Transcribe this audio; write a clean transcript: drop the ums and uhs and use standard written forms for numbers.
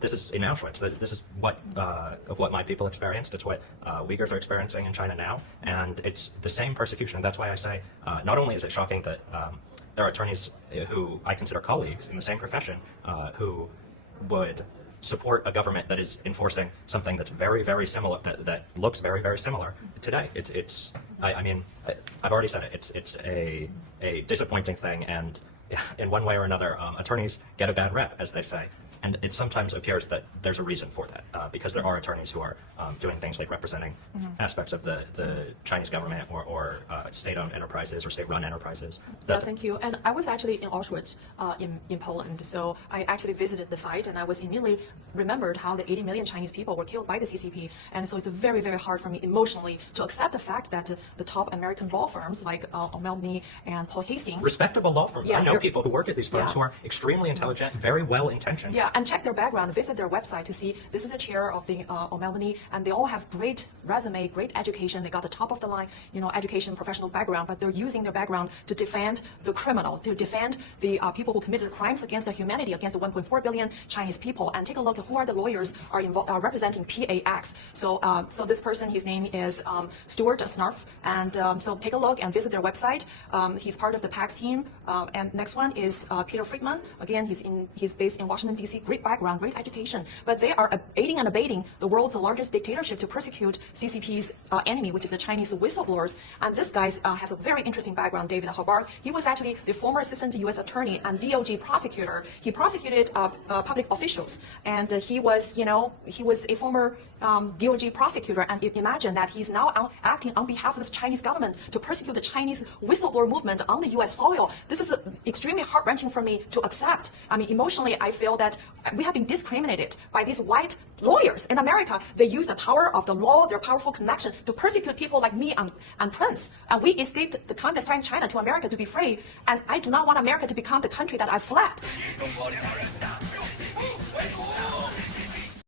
this is in Auschwitz. This is what my people experienced. It's what Uyghurs are experiencing in China now, and it's the same persecution. And that's why I say not only is it shocking that there are attorneys who I consider colleagues in the same profession who would support a government that is enforcing something that's very, very similar, that looks very, very similar today. I mean, I've already said it. It's a disappointing thing, and in one way or another, attorneys get a bad rep, as they say. And it sometimes appears that there's a reason for that, because there are attorneys who are doing things like representing aspects of the Chinese government or state-owned enterprises or state-run enterprises. Yeah, thank you. And I was actually in Auschwitz in Poland, so I actually visited the site, and I was immediately remembered how the 80 million Chinese people were killed by the CCP. And so it's very, very hard for me emotionally to accept the fact that the top American law firms like O'Melveny and Paul Hastings. Respectable law firms. Yeah, I know people who work at these firms who are extremely intelligent, very well-intentioned. Yeah, and check their background, visit their website to see this is the chair of the O'Melveny, and they all have great resume, great education. They got the top of the line, education, professional background, but they're using their background to defend the criminal, to defend the people who committed crimes against the humanity, against the 1.4 billion Chinese people. And take a look at who are the lawyers are representing PAX. So this person, his name is Stuart Snarf, and so take a look and visit their website. He's part of the PAX team. And next one is Peter Friedman. Again, he's based in Washington, D.C. Great background, great education, but they are aiding and abetting the world's largest dictatorship to persecute CCP's enemy, which is the Chinese whistleblowers. And this guy has a very interesting background, David Habar. He was actually the former assistant U.S. attorney and DOJ prosecutor. He prosecuted public officials, and he was a former DOJ prosecutor. And imagine that he's now acting on behalf of the Chinese government to persecute the Chinese whistleblower movement on the U.S. soil. This is extremely heart-wrenching for me to accept. I mean, emotionally, I feel that we have been discriminated by these white lawyers in America. They use the power of the law, their powerful connection, to persecute people like me and Prince. And we escaped the communist time China to America to be free. And I do not want America to become the country that I fled.